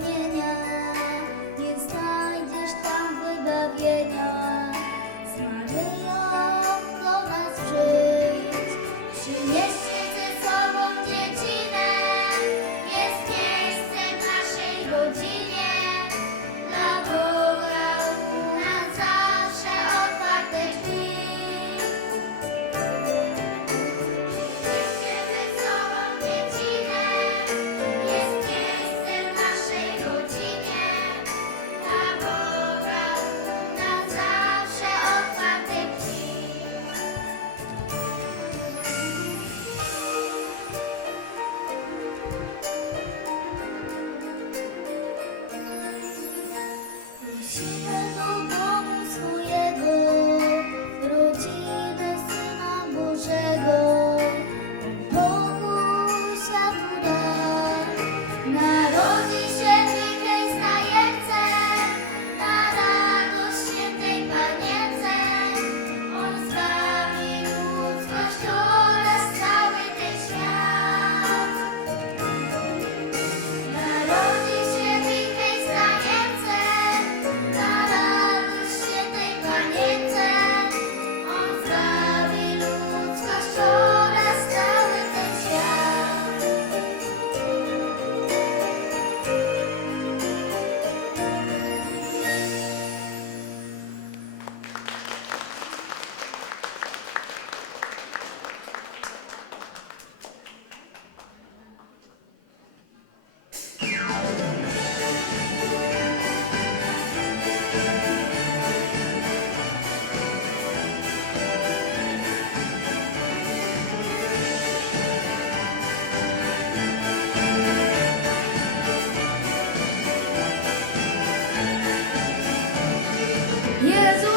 年。Jesus.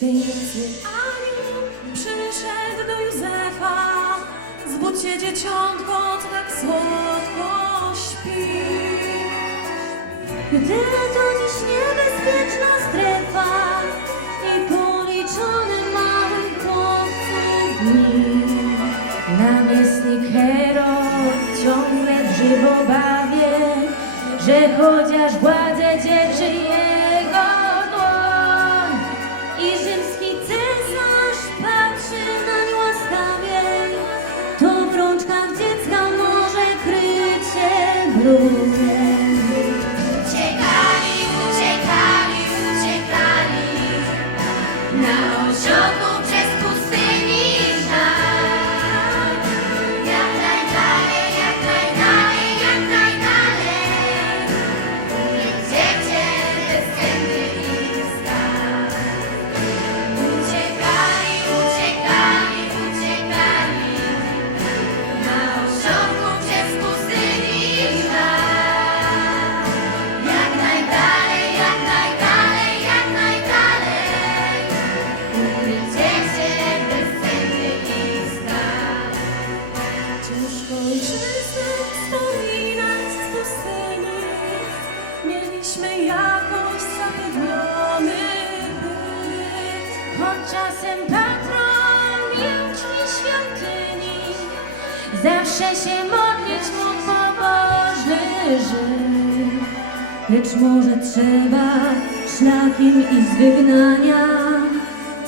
Piękny anioł przyszedł do Józefa, zbudź się dzieciątko, tak słodko śpi. Judyla to dziś niebezpieczna strefa i policzone małych chłopców dni. Namiestnik Herod ciągle w żywo bawie, że chociaż władzę dzierży może trzeba szlakiem i z wygnania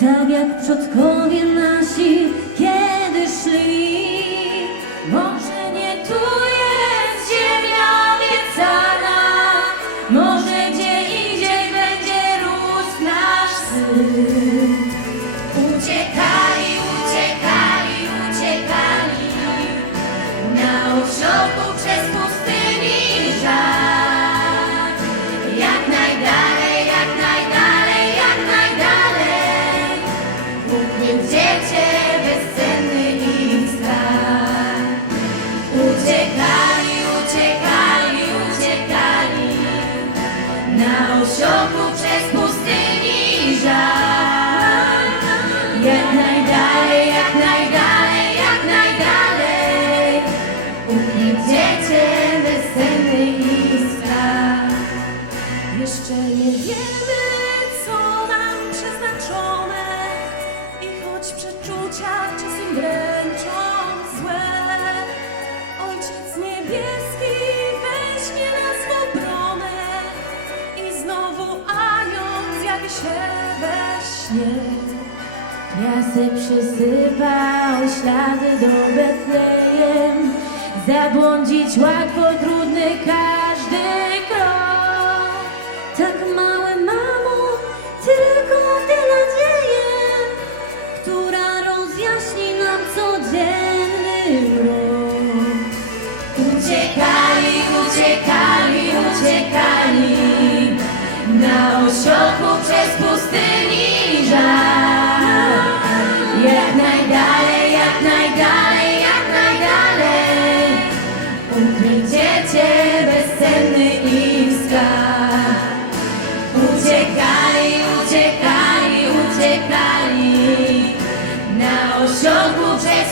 Tak jak przodkowie nasi kiedy szli jak najdalej, jak najdalej. Ukryjcie bezcenny ich skarb Jeszcze nie wiemy, co nam przeznaczone. I choć przeczucia czasem dręczą złe, Ojciec Niebieski weźmie nas w obronę. I znowu anioł zjawi się we śnie. Piasek przysypał ślady do Betlejem. Zabłądzić łatwo trudny kar na osiągu przez